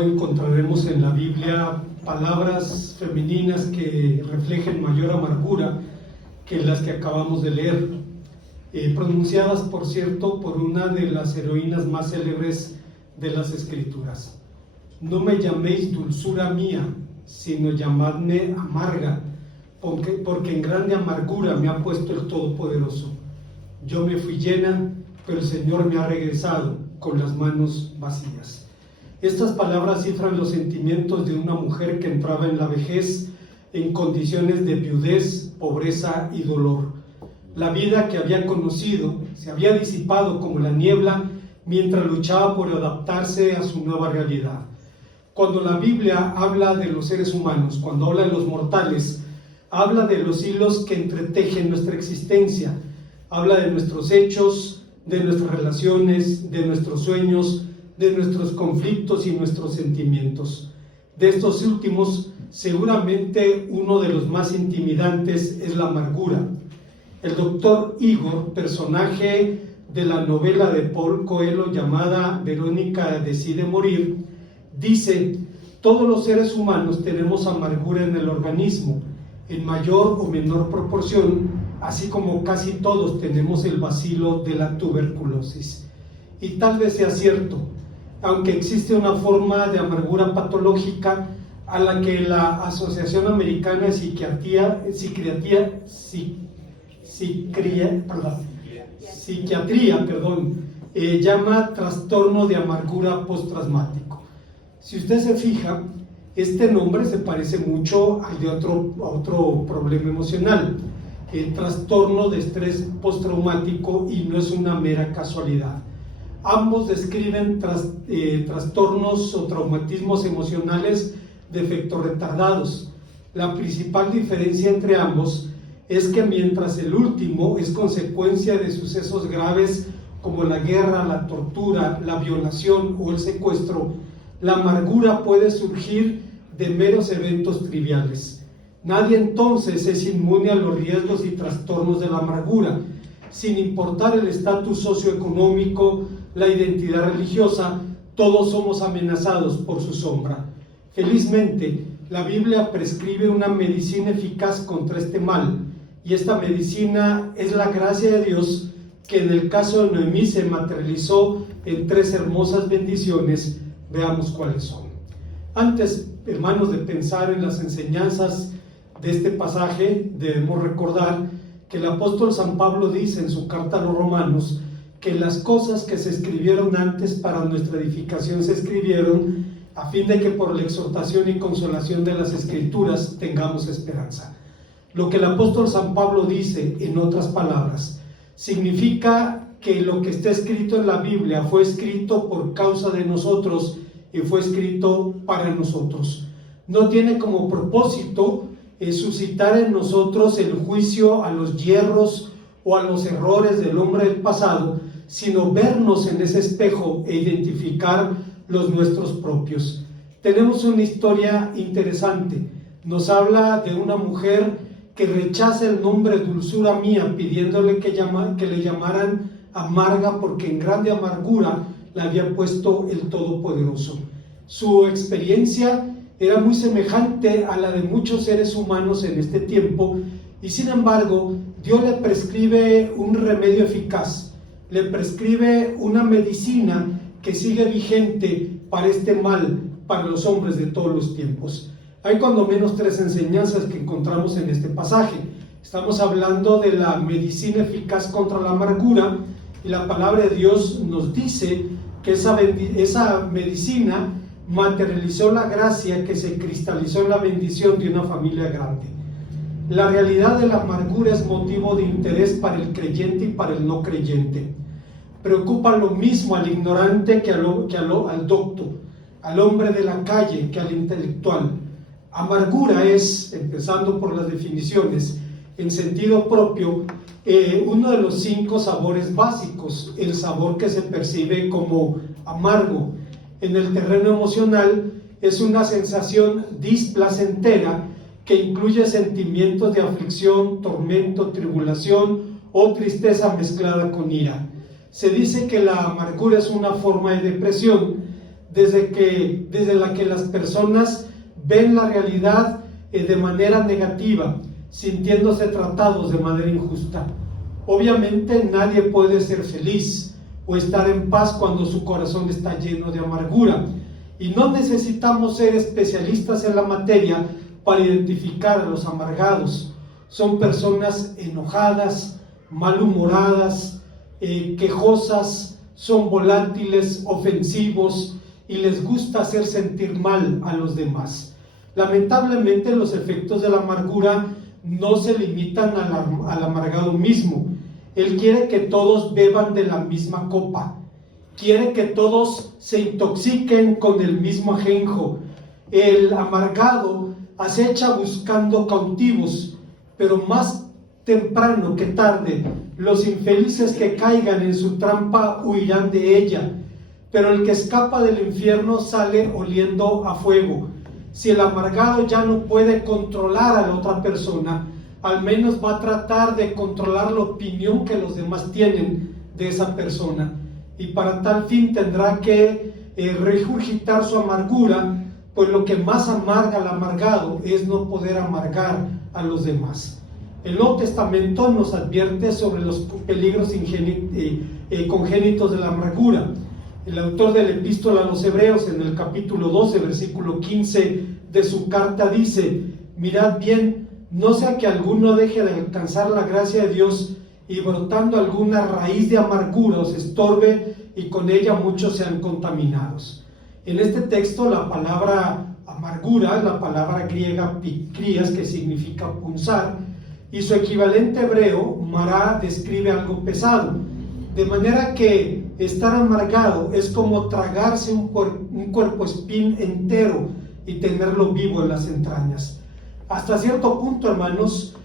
Encontraremos en la Biblia palabras femeninas que reflejen mayor amargura que las que acabamos de leer, pronunciadas, por cierto, por una de las heroínas más célebres de las Escrituras. No me llaméis dulzura mía, sino llamadme amarga, porque en grande amargura me ha puesto el Todopoderoso. Yo me fui llena, pero el Señor me ha regresado con las manos vacías. Estas palabras cifran los sentimientos de una mujer que entraba en la vejez en condiciones de viudez, pobreza y dolor. La vida que había conocido se había disipado como la niebla mientras luchaba por adaptarse a su nueva realidad. Cuando la Biblia habla de los seres humanos, cuando habla de los mortales, habla de los hilos que entretejen nuestra existencia, habla de nuestros hechos, de nuestras relaciones, de nuestros sueños, de nuestros conflictos y nuestros sentimientos. De estos últimos, seguramente uno de los más intimidantes es la amargura. El doctor Igor, personaje de la novela de Paul Coelho llamada Verónica decide morir, dice: todos los seres humanos tenemos amargura en el organismo, en mayor o menor proporción, así como casi todos tenemos el bacilo de la tuberculosis. Y tal vez sea cierto, aunque existe una forma de amargura patológica a la que la Asociación Americana de Psiquiatría llama trastorno de amargura postraumático. Si usted se fija, este nombre se parece mucho al de otro problema emocional, el trastorno de estrés postraumático, y no es una mera casualidad. Ambos describen trastornos o traumatismos emocionales de efecto retardados. La principal diferencia entre ambos es que mientras el último es consecuencia de sucesos graves como la guerra, la tortura, la violación o el secuestro, la amargura puede surgir de meros eventos triviales. Nadie entonces es inmune a los riesgos y trastornos de la amargura, sin importar el estatus socioeconómico, la identidad religiosa. Todos somos amenazados por su sombra. Felizmente, la Biblia prescribe una medicina eficaz contra este mal, y esta medicina es la gracia de Dios, que en el caso de Noemí se materializó en 3 hermosas bendiciones. Veamos cuáles son. Antes, hermanos, de pensar en las enseñanzas de este pasaje, debemos recordar que el apóstol San Pablo dice en su carta a los Romanos que las cosas que se escribieron antes para nuestra edificación se escribieron a fin de que por la exhortación y consolación de las Escrituras tengamos esperanza. Lo que el apóstol San Pablo dice, en otras palabras, significa que lo que está escrito en la Biblia fue escrito por causa de nosotros y fue escrito para nosotros. No tiene como propósito suscitar en nosotros el juicio a los yerros o a los errores del hombre del pasado, sino vernos en ese espejo e identificar los nuestros propios. Tenemos una historia interesante. Nos habla de una mujer que rechaza el nombre dulzura mía, pidiéndole que le llamaran amarga, porque en grande amargura la había puesto el Todopoderoso. Su experiencia era muy semejante a la de muchos seres humanos en este tiempo, y sin embargo Dios le prescribe un remedio eficaz, le prescribe una medicina que sigue vigente para este mal, para los hombres de todos los tiempos. Hay cuando menos 3 enseñanzas que encontramos en este pasaje. Estamos hablando de la medicina eficaz contra la amargura, y la palabra de Dios nos dice que esa medicina materializó la gracia que se cristalizó en la bendición de una familia grande. La realidad de la amargura es motivo de interés para el creyente y para el no creyente. Preocupa lo mismo al ignorante que al docto, al hombre de la calle que al intelectual. Amargura es, empezando por las definiciones, en sentido propio, uno de los 5 sabores básicos, el sabor que se percibe como amargo. En el terreno emocional es una sensación displacentera que incluye sentimientos de aflicción, tormento, tribulación o tristeza mezclada con ira. Se dice que la amargura es una forma de depresión, desde la que las personas ven la realidad de manera negativa, sintiéndose tratados de manera injusta. Obviamente nadie puede ser feliz o estar en paz cuando su corazón está lleno de amargura, y no necesitamos ser especialistas en la materia para identificar a los amargados. Son personas enojadas, malhumoradas, quejosas, son volátiles, ofensivos y les gusta hacer sentir mal a los demás. Lamentablemente los efectos de la amargura no se limitan al amargado mismo. Él quiere que todos beban de la misma copa, quiere que todos se intoxiquen con el mismo ajenjo. El amargado acecha buscando cautivos, pero más temprano que tarde los infelices que caigan en su trampa huirán de ella. Pero el que escapa del infierno sale oliendo a fuego. Si el amargado ya no puede controlar a la otra persona, al menos va a tratar de controlar la opinión que los demás tienen de esa persona, y para tal fin tendrá que regurgitar su amargura, pues lo que más amarga al amargado es no poder amargar a los demás. El Nuevo Testamento nos advierte sobre los peligros congénitos de la amargura. El autor de la Epístola a los Hebreos, en el capítulo 12, versículo 15 de su carta, dice: mirad bien, no sea que alguno deje de alcanzar la gracia de Dios y brotando alguna raíz de amargura os estorbe y con ella muchos sean contaminados. En este texto la palabra amargura es la palabra griega pikrias, que significa punzar, y su equivalente hebreo mará describe algo pesado, de manera que estar amargado es como tragarse un cuerpo espín entero y tenerlo vivo en las entrañas. Hasta cierto punto, hermanos,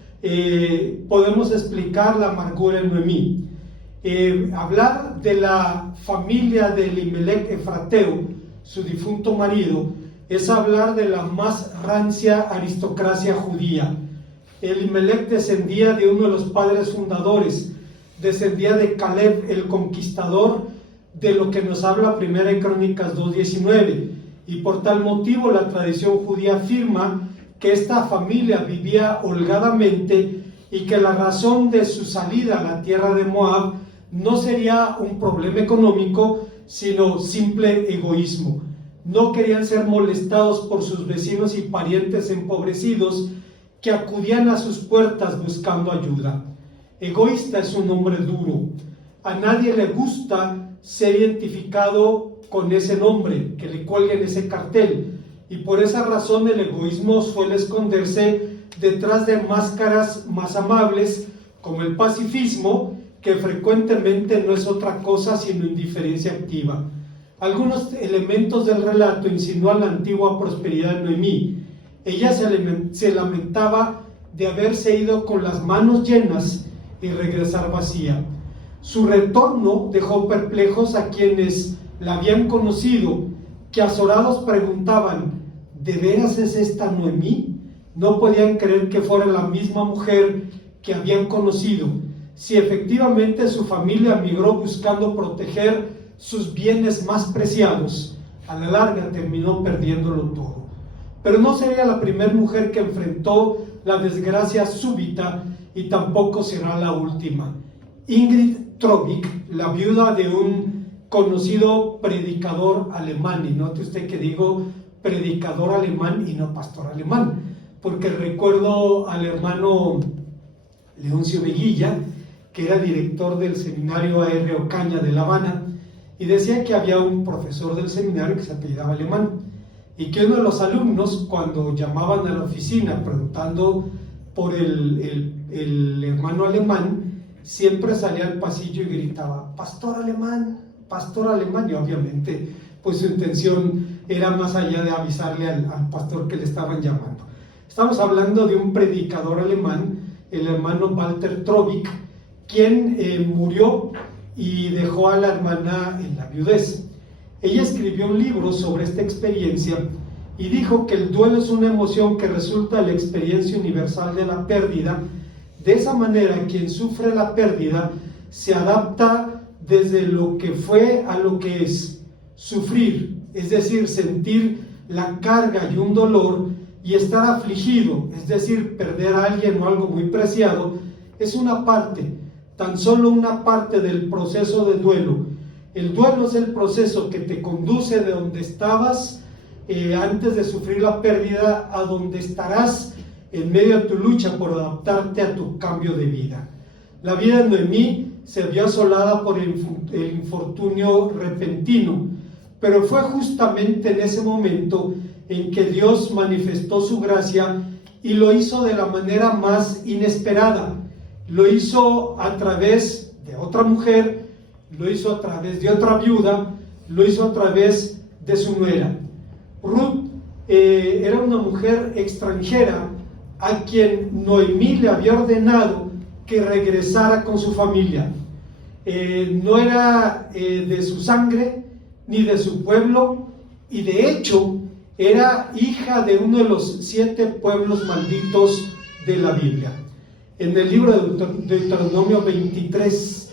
podemos explicar la amargura en Noemí. Hablar de la familia de Elimelech Efrateo, su difunto marido, es hablar de la más rancia aristocracia judía. Elimelech descendía de uno de los padres fundadores, descendía de Caleb el conquistador, de lo que nos habla 1 Crónicas 2:19, y por tal motivo la tradición judía afirma que esta familia vivía holgadamente y que la razón de su salida a la tierra de Moab no sería un problema económico, sino simple egoísmo. No querían ser molestados por sus vecinos y parientes empobrecidos que acudían a sus puertas buscando ayuda. Egoísta es un hombre duro. A nadie le gusta ser identificado con ese nombre, que le cuelguen ese cartel, y por esa razón el egoísmo suele esconderse detrás de máscaras más amables, como el pacifismo, que frecuentemente no es otra cosa sino indiferencia activa. Algunos elementos del relato insinúan la antigua prosperidad de Noemí. Ella se lamentaba de haberse ido con las manos llenas y regresar vacía. Su retorno dejó perplejos a quienes la habían conocido, que azorados preguntaban: ¿de veras es esta Noemí? No podían creer que fuera la misma mujer que habían conocido. Si efectivamente su familia migró buscando proteger sus bienes más preciados, a la larga terminó perdiéndolo todo. Pero no sería la primera mujer que enfrentó la desgracia súbita, y tampoco será la última. Ingrid Trobic, la viuda de un conocido predicador alemán, y note usted que digo predicador alemán y no pastor alemán, porque recuerdo al hermano Leoncio Veguilla, que era director del seminario A.R. Ocaña de La Habana, y decía que había un profesor del seminario que se apellidaba Alemán, y que uno de los alumnos, cuando llamaban a la oficina preguntando por el hermano alemán, siempre salía al pasillo y gritaba: pastor alemán, y obviamente pues su intención era más allá de avisarle al pastor que le estaban llamando. Estamos hablando de un predicador alemán, el hermano Walter Trobic, quien murió y dejó a la hermana en la viudez. Ella escribió un libro sobre esta experiencia y dijo que el duelo es una emoción que resulta de la experiencia universal de la pérdida. De esa manera, quien sufre la pérdida se adapta desde lo que fue a lo que es. Sufrir es decir, sentir la carga y un dolor, y estar afligido, es decir, perder a alguien o algo muy preciado, es una parte, tan solo una parte del proceso de duelo. El duelo es el proceso que te conduce de donde estabas antes de sufrir la pérdida a donde estarás en medio de tu lucha por adaptarte a tu cambio de vida. La vida de Noemí se vio asolada por el infortunio repentino, pero fue justamente en ese momento en que Dios manifestó su gracia y lo hizo de la manera más inesperada. Lo hizo a través de otra mujer, lo hizo a través de otra viuda, lo hizo a través de su nuera. Ruth era una mujer extranjera a quien Noemí le había ordenado que regresara con su familia. No era de su sangre ni de su pueblo, y de hecho era hija de uno de los 7 pueblos malditos de la Biblia. En el libro de Deuteronomio 23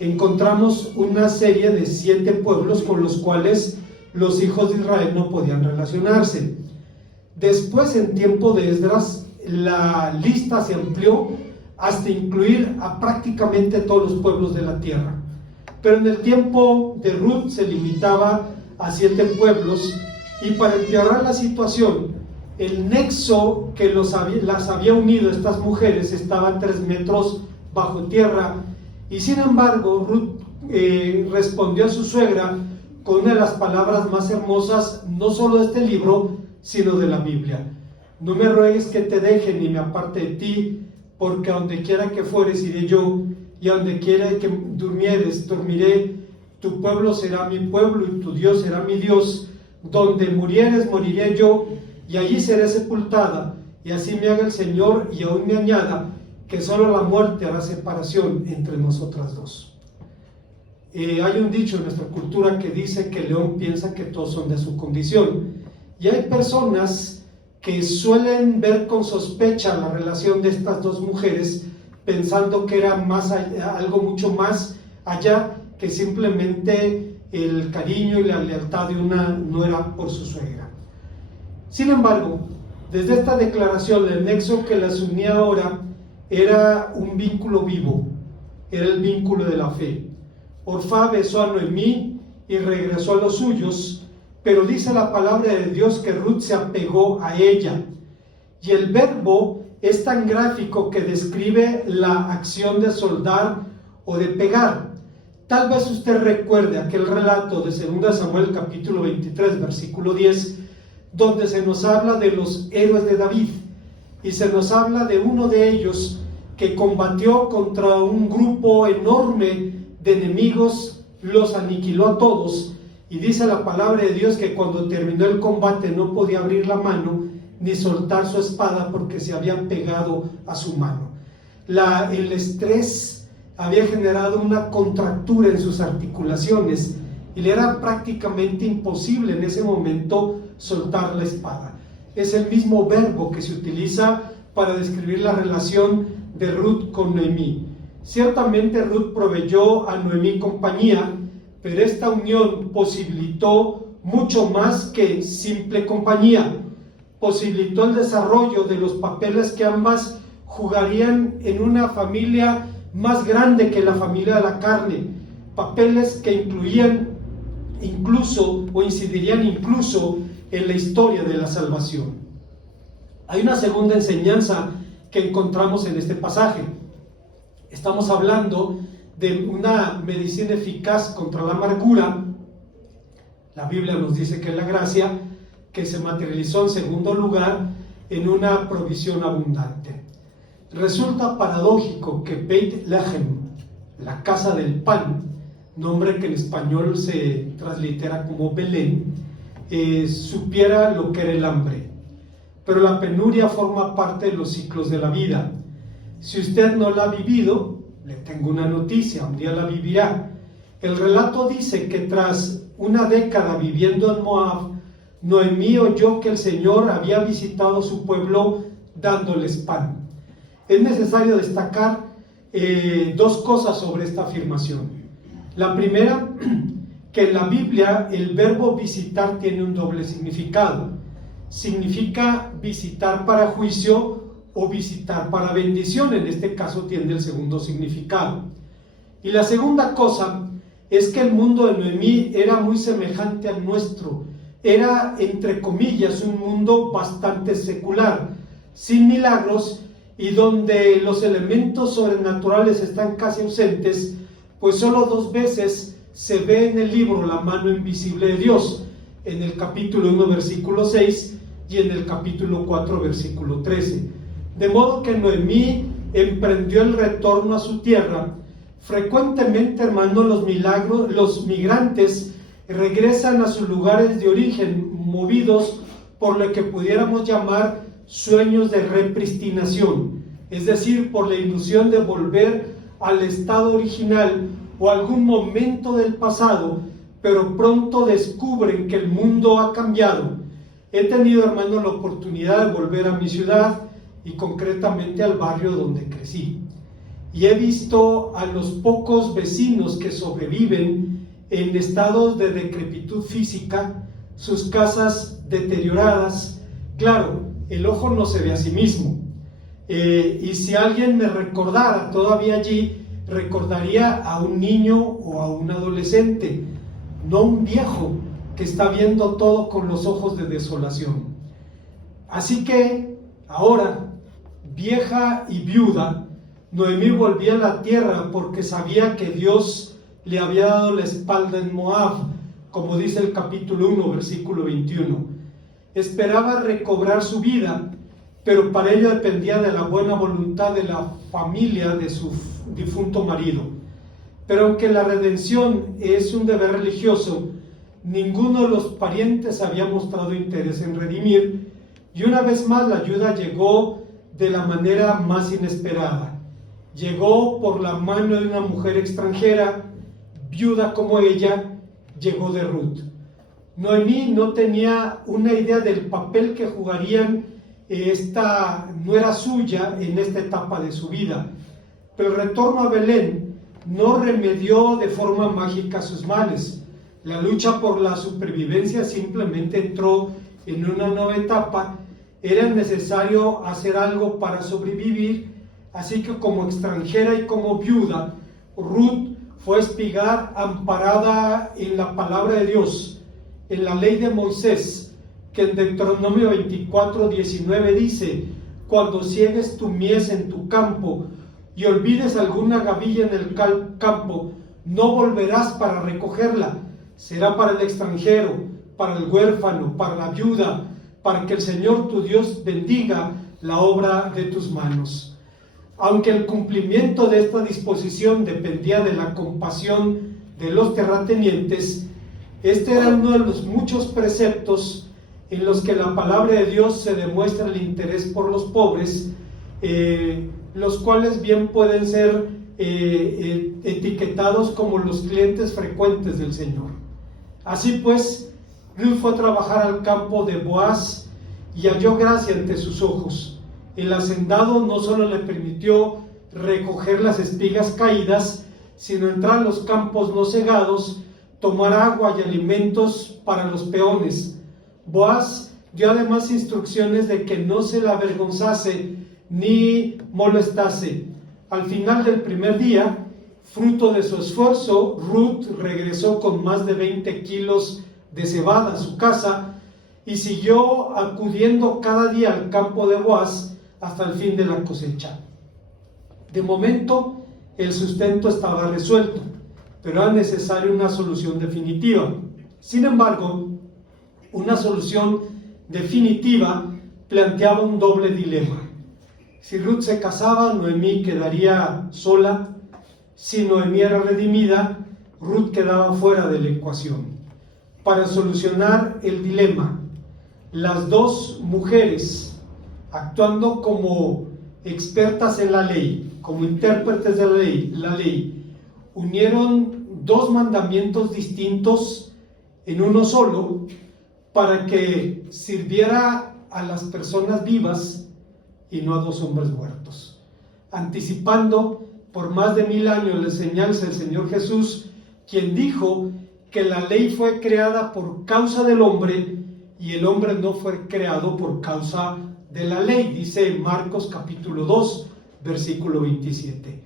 encontramos una serie de 7 pueblos con los cuales los hijos de Israel no podían relacionarse. Después, en tiempo de Esdras, la lista se amplió hasta incluir a prácticamente todos los pueblos de la tierra. Pero en el tiempo de Ruth se limitaba a 7 pueblos, y para empeorar la situación, el nexo que las había unido a estas mujeres estaba a 3 metros bajo tierra, y sin embargo Ruth respondió a su suegra con una de las palabras más hermosas, no solo de este libro, sino de la Biblia: no me ruegues que te deje ni me aparte de ti, porque a donde quiera que fueres iré yo, y a donde quiera que durmieres dormiré. Tu pueblo será mi pueblo y tu Dios será mi Dios. Donde murieres moriré yo, y allí seré sepultada. Y así me haga el Señor, y aún me añada, que solo la muerte hará separación entre nosotras dos. Hay un dicho en nuestra cultura que dice que el león piensa que todos son de su condición, y hay personas que suelen ver con sospecha la relación de estas 2 mujeres, pensando que era algo mucho más allá que simplemente el cariño y la lealtad de una nuera por su suegra. Sin embargo, desde esta declaración, el nexo que las unía ahora era un vínculo vivo, era el vínculo de la fe. Orfá besó a Noemí y regresó a los suyos, pero dice la palabra de Dios que Ruth se apegó a ella. Y el verbo es tan gráfico que describe la acción de soldar o de pegar. Tal vez usted recuerde aquel relato de 2 Samuel capítulo 23, versículo 10, donde se nos habla de los héroes de David, y se nos habla de uno de ellos que combatió contra un grupo enorme de enemigos, los aniquiló a todos, y dice la palabra de Dios que cuando terminó el combate no podía abrir la mano ni soltar su espada porque se había pegado a su mano. El estrés había generado una contractura en sus articulaciones y le era prácticamente imposible en ese momento soltar la espada. Es el mismo verbo que se utiliza para describir la relación de Ruth con Noemí. Ciertamente Ruth proveyó a Noemí compañía, pero esta unión posibilitó mucho más que simple compañía. Posibilitó el desarrollo de los papeles que ambas jugarían en una familia más grande que la familia de la carne, papeles que incluían incluso o incidirían incluso en la historia de la salvación. Hay una segunda enseñanza que encontramos en este pasaje. Estamos hablando de una medicina eficaz contra la amargura. La Biblia nos dice que es la gracia, que se materializó en segundo lugar en una provisión abundante. Resulta paradójico que Beit Lehem, la casa del pan, nombre que en español se translitera como Belén, supiera lo que era el hambre. Pero la penuria forma parte de los ciclos de la vida. Si usted no la ha vivido, le tengo una noticia, un día la vivirá. El relato dice que tras una década viviendo en Moab, Noemí oyó que el Señor había visitado su pueblo dándoles pan. Es necesario destacar 2 cosas sobre esta afirmación. La primera, que en la Biblia el verbo visitar tiene un doble significado. Significa visitar para juicio o visitar para bendición. En este caso tiene el segundo significado. Y la segunda cosa es que el mundo de Noemí era muy semejante al nuestro. Era, entre comillas, un mundo bastante secular, sin milagros, y donde los elementos sobrenaturales están casi ausentes, pues solo 2 veces se ve en el libro la mano invisible de Dios, en el capítulo 1, versículo 6, y en el capítulo 4, versículo 13. De modo que Noemí emprendió el retorno a su tierra. Frecuentemente, hermano, los migrantes regresan a sus lugares de origen, movidos por lo que pudiéramos llamar sueños de repristinación, es decir, por la ilusión de volver al estado original o algún momento del pasado, pero pronto descubren que el mundo ha cambiado. He tenido, hermano, la oportunidad de volver a mi ciudad y concretamente al barrio donde crecí. Y he visto a los pocos vecinos que sobreviven en estados de decrepitud física, sus casas deterioradas. Claro, el ojo no se ve a sí mismo. Y si alguien me recordara todavía allí, recordaría a un niño o a un adolescente, no un viejo que está viendo todo con los ojos de desolación. Así que ahora, vieja y viuda, Noemí volvía a la tierra porque sabía que Dios le había dado la espalda en Moab, como dice el capítulo 1, versículo 21. Esperaba recobrar su vida, pero para ello dependía de la buena voluntad de la familia de su difunto marido. Pero aunque la redención es un deber religioso, ninguno de los parientes había mostrado interés en redimir, y una vez más la ayuda llegó de la manera más inesperada. Llegó por la mano de una mujer extranjera, viuda como ella, llegó de Ruth. Noemí no tenía una idea del papel que jugarían esta nuera suya en esta etapa de su vida, pero el retorno a Belén no remedió de forma mágica sus males. La lucha por la supervivencia simplemente entró en una nueva etapa. Era necesario hacer algo para sobrevivir, así que como extranjera y como viuda, Ruth fue a espigar amparada en la palabra de Dios, en la ley de Moisés, que en Deuteronomio 24:19 dice: cuando ciegues tu mies en tu campo y olvides alguna gavilla en el campo, no volverás para recogerla. Será para el extranjero, para el huérfano, para la viuda, para que el Señor tu Dios bendiga la obra de tus manos. Aunque el cumplimiento de esta disposición dependía de la compasión de los terratenientes, este era uno de los muchos preceptos en los que la palabra de Dios se demuestra el interés por los pobres, los cuales bien pueden ser etiquetados como los clientes frecuentes del Señor. Así pues, Ruth fue a trabajar al campo de Boaz y halló gracia ante sus ojos. El hacendado no solo le permitió recoger las espigas caídas, sino entrar a los campos no segados, tomar agua y alimentos para los peones. Boaz dio además instrucciones de que no se la avergonzase ni molestase. Al final del primer día, fruto de su esfuerzo, Ruth regresó con más de 20 kilos de cebada a su casa y siguió acudiendo cada día al campo de Boaz hasta el fin de la cosecha. De momento, el sustento estaba resuelto, pero era necesaria una solución definitiva. Sin embargo, una solución definitiva planteaba un doble dilema. Si Ruth se casaba, Noemí quedaría sola. Si Noemí era redimida, Ruth quedaba fuera de la ecuación. Para solucionar el dilema, las dos mujeres, actuando como expertas en la ley, como intérpretes de la ley, unieron 2 mandamientos distintos en uno solo para que sirviera a las personas vivas y no a 2 hombres muertos, anticipando por más de 1000 años la enseñanza del Señor Jesús, quien dijo que la ley fue creada por causa del hombre y el hombre no fue creado por causa de la ley, dice Marcos capítulo 2, versículo 27.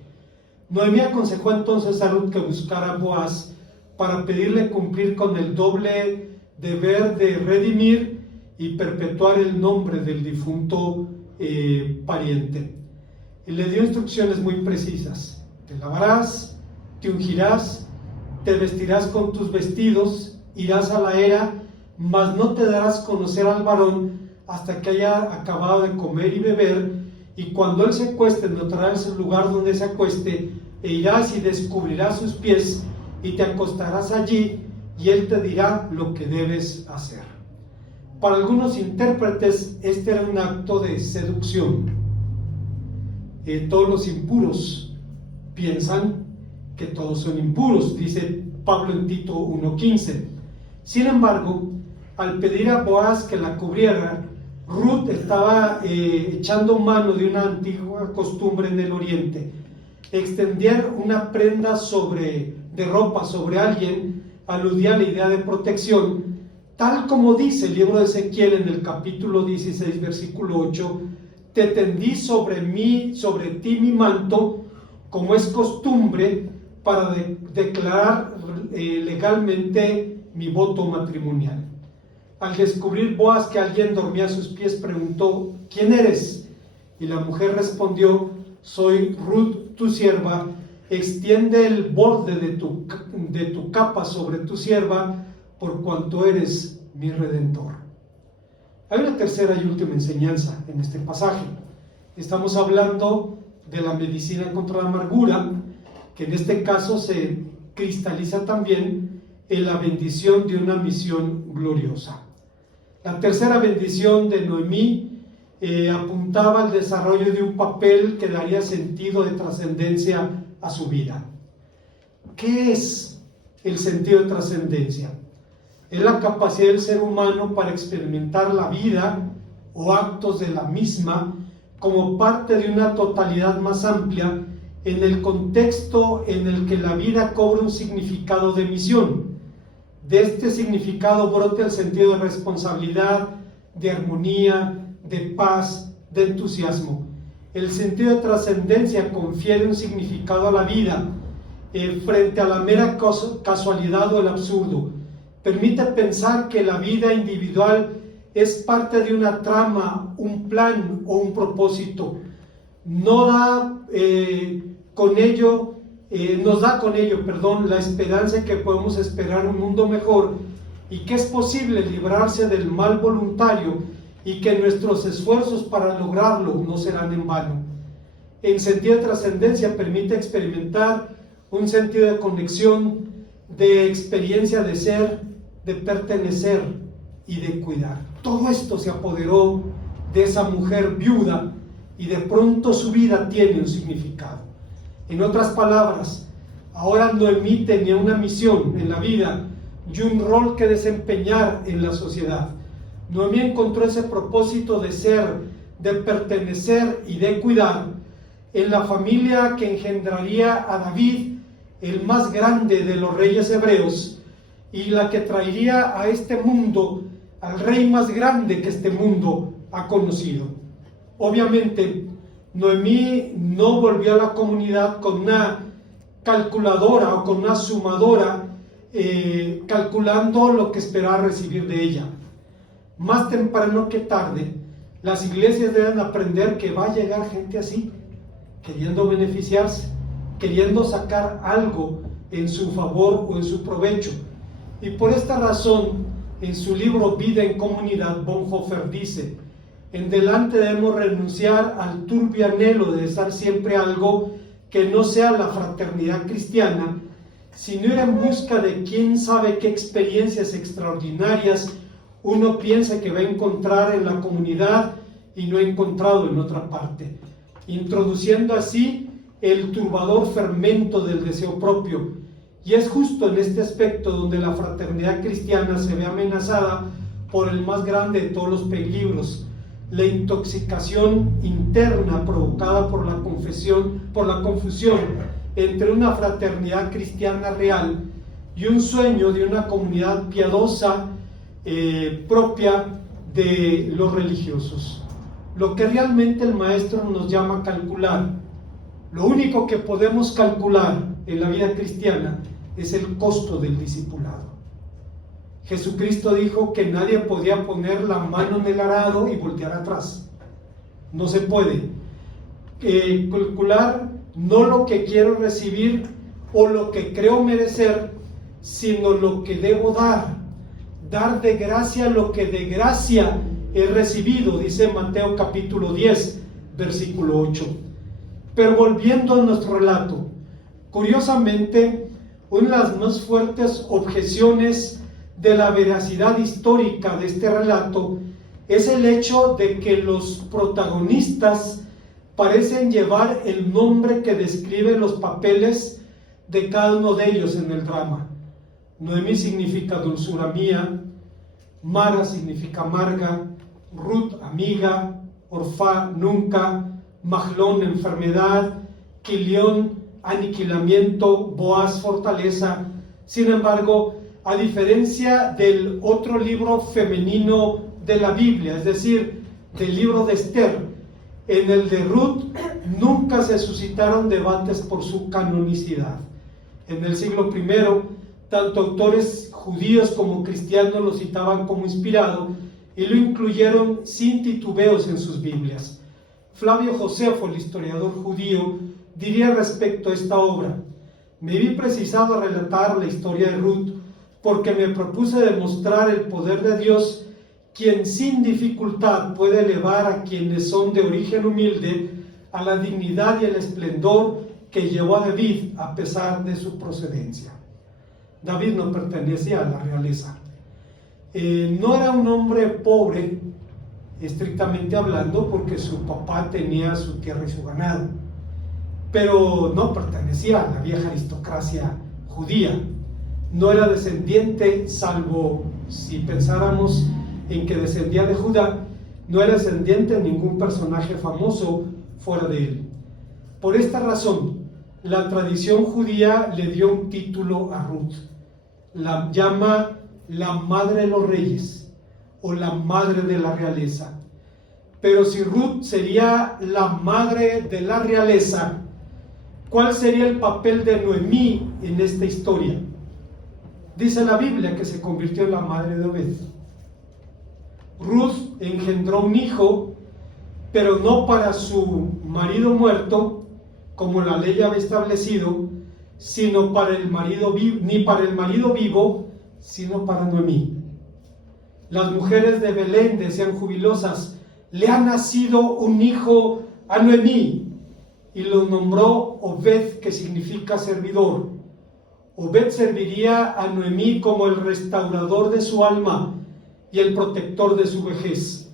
Noemí aconsejó entonces a Ruth que buscara a Boaz para pedirle cumplir con el doble deber de redimir y perpetuar el nombre del difunto pariente. Y le dio instrucciones muy precisas: te lavarás, te ungirás, te vestirás con tus vestidos, irás a la era, mas no te darás conocer al varón hasta que haya acabado de comer y beber, y cuando él se acueste, notarás el lugar donde se acueste, e irás y descubrirás sus pies, y te acostarás allí, y él te dirá lo que debes hacer. Para algunos intérpretes, este era un acto de seducción. Todos los impuros piensan que todos son impuros, dice Pablo en Tito 1:15. Sin embargo, al pedir a Boaz que la cubriera, Ruth estaba echando mano de una antigua costumbre en el oriente: extender una prenda de ropa sobre alguien aludía a la idea de protección, tal como dice el libro de Ezequiel en el capítulo 16, versículo 8: te tendí sobre ti mi manto, como es costumbre, para declarar legalmente mi voto matrimonial. Al descubrir Boaz que alguien dormía a sus pies, preguntó: ¿quién eres? Y la mujer respondió: soy Ruth, tu sierva, extiende el borde de tu capa sobre tu sierva, por cuanto eres mi redentor. Hay una tercera y última enseñanza en este pasaje. Estamos hablando de la medicina contra la amargura, que en este caso se cristaliza también en la bendición de una misión gloriosa. La tercera bendición de Noemí apuntaba al desarrollo de un papel que daría sentido de trascendencia a su vida. ¿Qué es el sentido de trascendencia? Es la capacidad del ser humano para experimentar la vida o actos de la misma como parte de una totalidad más amplia, en el contexto en el que la vida cobra un significado de misión. De este significado brota el sentido de responsabilidad, de armonía, de paz, de entusiasmo. El sentido de trascendencia confiere un significado a la vida frente a la mera casualidad o el absurdo. Permite pensar que la vida individual es parte de una trama, un plan o un propósito. Nos da con ello la esperanza de que podemos esperar un mundo mejor y que es posible librarse del mal voluntario y que nuestros esfuerzos para lograrlo no serán en vano. En sentido de trascendencia permite experimentar un sentido de conexión, de experiencia de ser, de pertenecer y de cuidar. Todo esto se apoderó de esa mujer viuda y de pronto su vida tiene un significado. En otras palabras, ahora Noemí tenía una misión en la vida y un rol que desempeñar en la sociedad. Noemí encontró ese propósito de ser, de pertenecer y de cuidar en la familia que engendraría a David, el más grande de los reyes hebreos, y la que traería a este mundo al rey más grande que este mundo ha conocido. Obviamente, Noemí no volvió a la comunidad con una calculadora o con una sumadora calculando lo que esperaba recibir de ella. Más temprano que tarde, las iglesias deben aprender que va a llegar gente así, queriendo beneficiarse, queriendo sacar algo en su favor o en su provecho. Y por esta razón, en su libro Vida en Comunidad, Bonhoeffer dice: en delante debemos renunciar al turbio anhelo de desear siempre algo que no sea la fraternidad cristiana, sino ir en busca de quién sabe qué experiencias extraordinarias uno piensa que va a encontrar en la comunidad y no ha encontrado en otra parte, introduciendo así el turbador fermento del deseo propio. Y es justo en este aspecto donde la fraternidad cristiana se ve amenazada por el más grande de todos los peligros: la intoxicación interna provocada por la confusión entre una fraternidad cristiana real y un sueño de una comunidad piadosa propia de los religiosos. Lo que realmente el maestro nos llama a calcular, lo único que podemos calcular en la vida cristiana es el costo del discipulado. Jesucristo dijo que nadie podía poner la mano en el arado y voltear atrás. No se puede. Calcular no lo que quiero recibir o lo que creo merecer, sino lo que debo dar. Dar de gracia lo que de gracia he recibido, dice Mateo capítulo 10, versículo 8. Pero volviendo a nuestro relato, curiosamente, una de las más fuertes objeciones de la veracidad histórica de este relato es el hecho de que los protagonistas parecen llevar el nombre que describe los papeles de cada uno de ellos en el drama. Noemí significa dulzura mía, Mara significa amarga, Ruth amiga, Orfá nunca, Mahlón enfermedad, Quilión aniquilamiento, Boaz fortaleza. Sin embargo, a diferencia del otro libro femenino de la Biblia, es decir, del libro de Esther, en el de Ruth nunca se suscitaron debates por su canonicidad. En el siglo I, tanto autores judíos como cristianos lo citaban como inspirado y lo incluyeron sin titubeos en sus Biblias. Flavio Josefo, el historiador judío, diría respecto a esta obra: me vi precisado a relatar la historia de Ruth porque me propuse demostrar el poder de Dios, quien sin dificultad puede elevar a quienes son de origen humilde a la dignidad y el esplendor que llevó a David a pesar de su procedencia. David no pertenecía a la realeza. No era un hombre pobre, estrictamente hablando, porque su papá tenía su tierra y su ganado, pero no pertenecía a la vieja aristocracia judía. No era descendiente, salvo si pensáramos en que descendía de Judá, no era descendiente de ningún personaje famoso fuera de él. Por esta razón, la tradición judía le dio un título a Ruth. La llama la madre de los reyes o la madre de la realeza. Pero si Ruth sería la madre de la realeza, ¿cuál sería el papel de Noemí en esta historia? Dice la Biblia que se convirtió en la madre de Obed. Ruth engendró un hijo, pero no para su marido muerto, como la ley había establecido, sino para el marido vivo, ni para el marido vivo, sino para Noemí. Las mujeres de Belén decían jubilosas: le ha nacido un hijo a Noemí, y lo nombró Obed, que significa servidor. Obed serviría a Noemí como el restaurador de su alma y el protector de su vejez.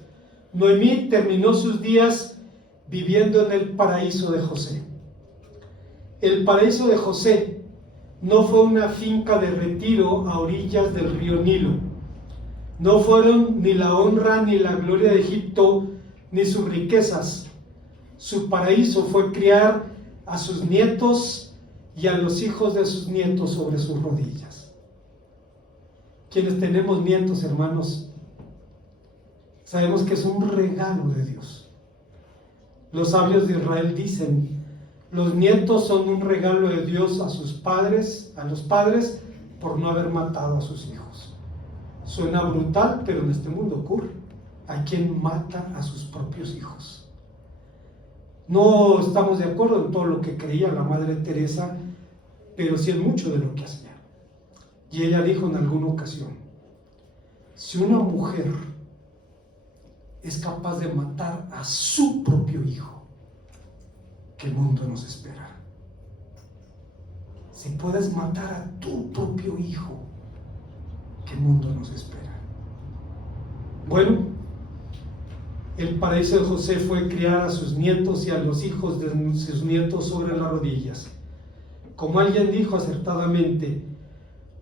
Noemí terminó sus días viviendo en el paraíso de José. El paraíso de José no fue una finca de retiro a orillas del río Nilo. No fueron ni la honra ni la gloria de Egipto, ni sus riquezas. Su paraíso fue criar a sus nietos y a los hijos de sus nietos sobre sus rodillas. Quienes tenemos nietos, hermanos, sabemos que es un regalo de Dios. Los sabios de Israel dicen: los nietos son un regalo de Dios a sus padres, a los padres, por no haber matado a sus hijos. Suena brutal, pero en este mundo ocurre. Hay quien mata a sus propios hijos. No estamos de acuerdo en todo lo que creía la Madre Teresa, pero sí en mucho de lo que hacía. Y ella dijo en alguna ocasión: si una mujer es capaz de matar a su propio hijo, ¿qué mundo nos espera? Si puedes matar a tu propio hijo, ¿qué mundo nos espera? Bueno, el paraíso de José fue criar a sus nietos y a los hijos de sus nietos sobre las rodillas. Como alguien dijo acertadamente,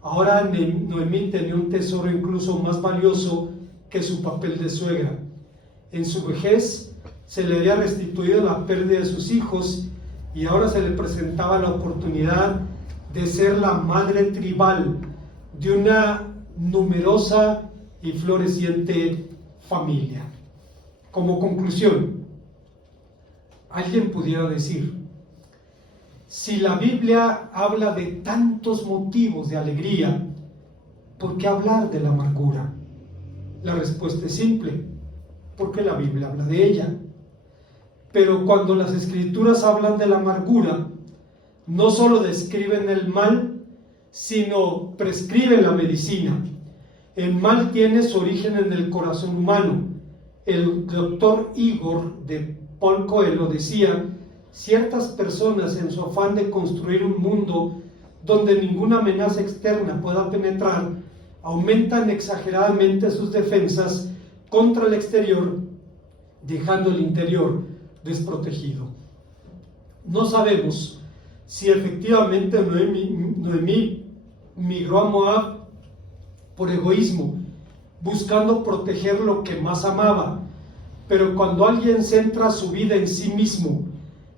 ahora Noemí tenía un tesoro incluso más valioso que su papel de suegra. En su vejez se le había restituido la pérdida de sus hijos y ahora se le presentaba la oportunidad de ser la madre tribal de una numerosa y floreciente familia. Como conclusión, alguien pudiera decir, si la Biblia habla de tantos motivos de alegría, ¿por qué hablar de la amargura? La respuesta es simple, porque la Biblia habla de ella. Pero cuando las Escrituras hablan de la amargura, no solo describen el mal, sino prescriben la medicina. El mal tiene su origen en el corazón humano. El doctor Igor de Paul Coelho decía, ciertas personas en su afán de construir un mundo donde ninguna amenaza externa pueda penetrar, aumentan exageradamente sus defensas contra el exterior, dejando el interior desprotegido. No sabemos si efectivamente Noemí migró a Moab por egoísmo, buscando proteger lo que más amaba, pero cuando alguien centra su vida en sí mismo,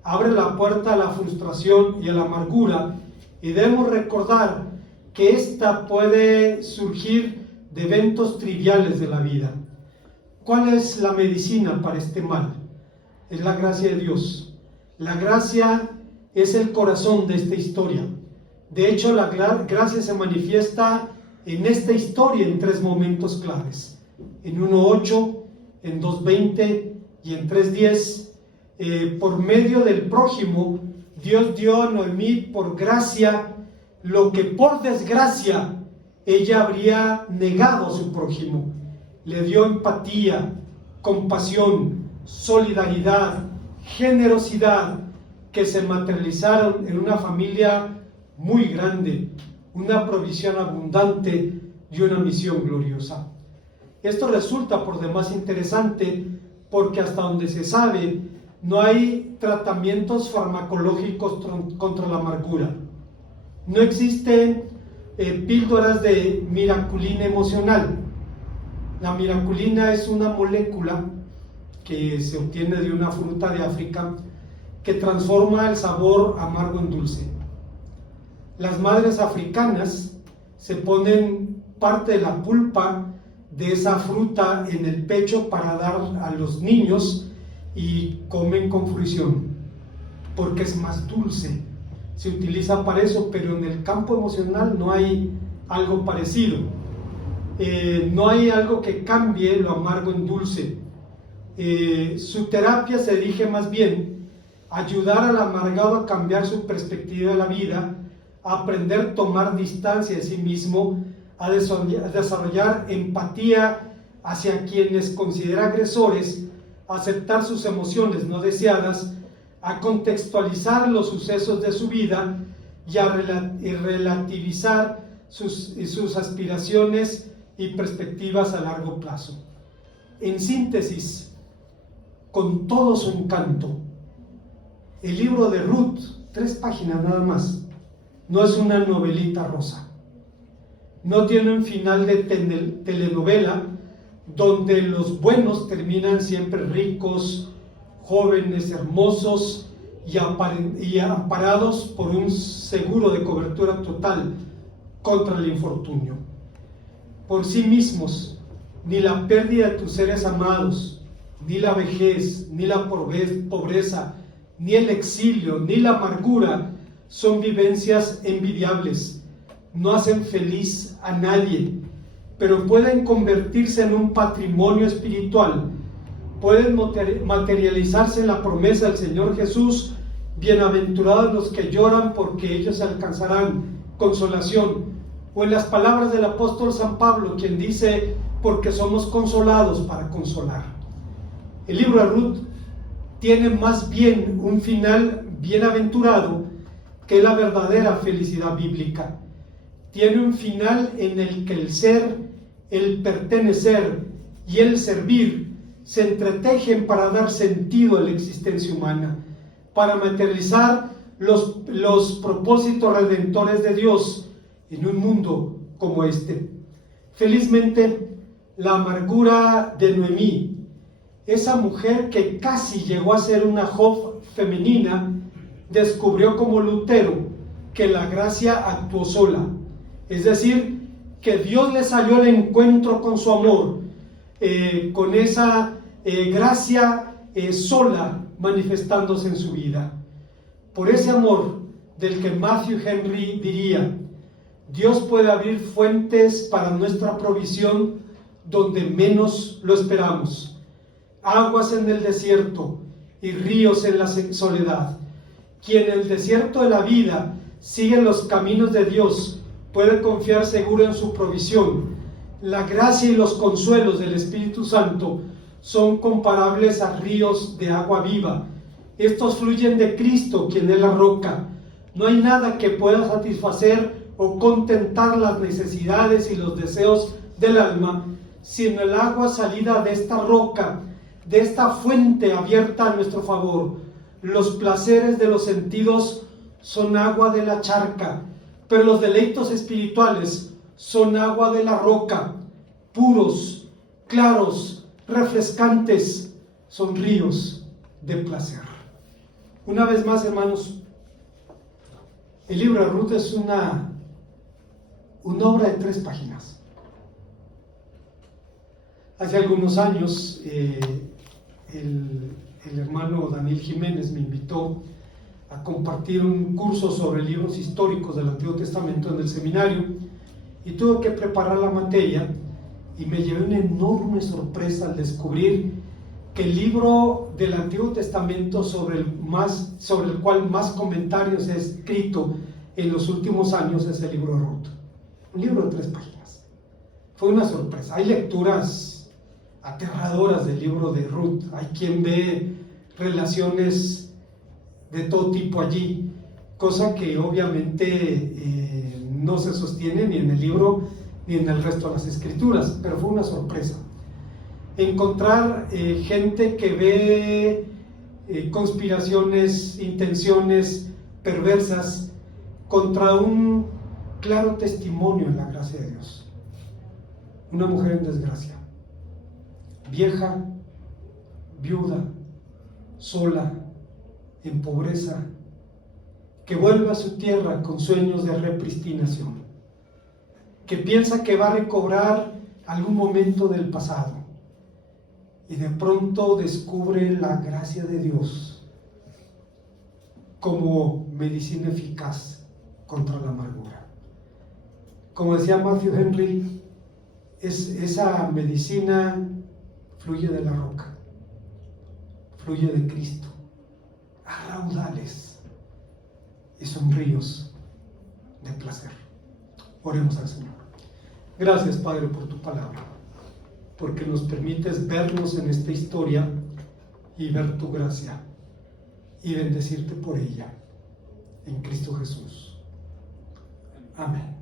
abre la puerta a la frustración y a la amargura, y debemos recordar que ésta puede surgir de eventos triviales de la vida. ¿Cuál es la medicina para este mal? Es la gracia de Dios. La gracia es el corazón de esta historia. De hecho, la gracia se manifiesta en esta historia en 3 momentos claves. En 1:8, en 2:20 y en 3:10. Por medio del prójimo, Dios dio a Noemí por gracia lo que por desgracia ella habría negado a su prójimo. Le dio empatía, compasión, solidaridad, generosidad, que se materializaron en una familia muy grande, una provisión abundante y una misión gloriosa. Esto resulta por demás interesante porque hasta donde se sabe no hay tratamientos farmacológicos contra la amargura. No existen píldoras de miraculina emocional. La miraculina es una molécula que se obtiene de una fruta de África que transforma el sabor amargo en dulce. Las madres africanas se ponen parte de la pulpa de esa fruta en el pecho para dar a los niños y comen con fruición, porque es más dulce. Se utiliza para eso, pero en el campo emocional no hay algo parecido. No hay algo que cambie lo amargo en dulce. Su terapia se dirige más bien a ayudar al amargado a cambiar su perspectiva de la vida, a aprender a tomar distancia de sí mismo, a desarrollar empatía hacia quienes considera agresores, a aceptar sus emociones no deseadas, a contextualizar los sucesos de su vida y a relativizar sus aspiraciones y perspectivas a largo plazo. En síntesis, con todo su encanto, el libro de Ruth, 3 páginas nada más, no es una novelita rosa. No tiene un final de telenovela donde los buenos terminan siempre ricos, jóvenes, hermosos y amparados por un seguro de cobertura total contra el infortunio. Por sí mismos, ni la pérdida de tus seres amados, ni la vejez, ni la pobreza, ni el exilio, ni la amargura son vivencias envidiables. No hacen feliz a nadie, pero pueden convertirse en un patrimonio espiritual. Pueden materializarse en la promesa del Señor Jesús: bienaventurados los que lloran, porque ellos alcanzarán consolación. O en las palabras del apóstol San Pablo, quien dice: porque somos consolados para consolar. El libro de Ruth tiene más bien un final bienaventurado que la verdadera felicidad bíblica. Tiene un final en el que el ser, el pertenecer y el servir se entretejen para dar sentido a la existencia humana, para materializar los propósitos redentores de Dios en un mundo como este. Felizmente, la amargura de Noemí, esa mujer que casi llegó a ser una Job femenina, descubrió como Lutero que la gracia actuó sola, es decir, que Dios le salió al encuentro con su amor, con esa gracia sola manifestándose en su vida. Por ese amor del que Matthew Henry diría: Dios puede abrir fuentes para nuestra provisión donde menos lo esperamos, aguas en el desierto y ríos en la soledad. Quien en el desierto de la vida sigue los caminos de Dios puede confiar seguro en su provisión. La gracia y los consuelos del Espíritu Santo son comparables a ríos de agua viva. Estos fluyen de Cristo, quien es la roca. No hay nada que pueda satisfacer o contentar las necesidades y los deseos del alma, sino el agua salida de esta roca, de esta fuente abierta a nuestro favor. Los placeres de los sentidos son agua de la charca, pero los deleitos espirituales son agua de la roca, puros, claros, refrescantes, son ríos de placer. Una vez más, hermanos, el libro de Ruth es una obra de 3 páginas. Hace algunos años, el hermano Daniel Jiménez me invitó a compartir un curso sobre libros históricos del Antiguo Testamento en el seminario, y tuve que preparar la materia, y me llevé una enorme sorpresa al descubrir que el libro del Antiguo Testamento sobre el cual más comentarios he escrito en los últimos años es el libro de Ruth. Un libro de 3 páginas. Fue una sorpresa. Hay lecturas aterradoras del libro de Ruth. Hay quien ve relaciones de todo tipo allí, cosa que obviamente no se sostiene ni en el libro ni en el resto de las escrituras, pero fue una sorpresa encontrar gente que ve conspiraciones, intenciones perversas contra un claro testimonio en la gracia de Dios. Una mujer en desgracia, vieja, viuda, sola, en pobreza, que vuelve a su tierra con sueños de repristinación, que piensa que va a recobrar algún momento del pasado, y de pronto descubre la gracia de Dios como medicina eficaz contra la amargura. Como decía Matthew Henry, esa medicina fluye de la roca, fluye de Cristo, a raudales, y son ríos de placer. Oremos al Señor. Gracias, Padre, por tu palabra, porque nos permites vernos en esta historia y ver tu gracia y bendecirte por ella, en Cristo Jesús. Amén.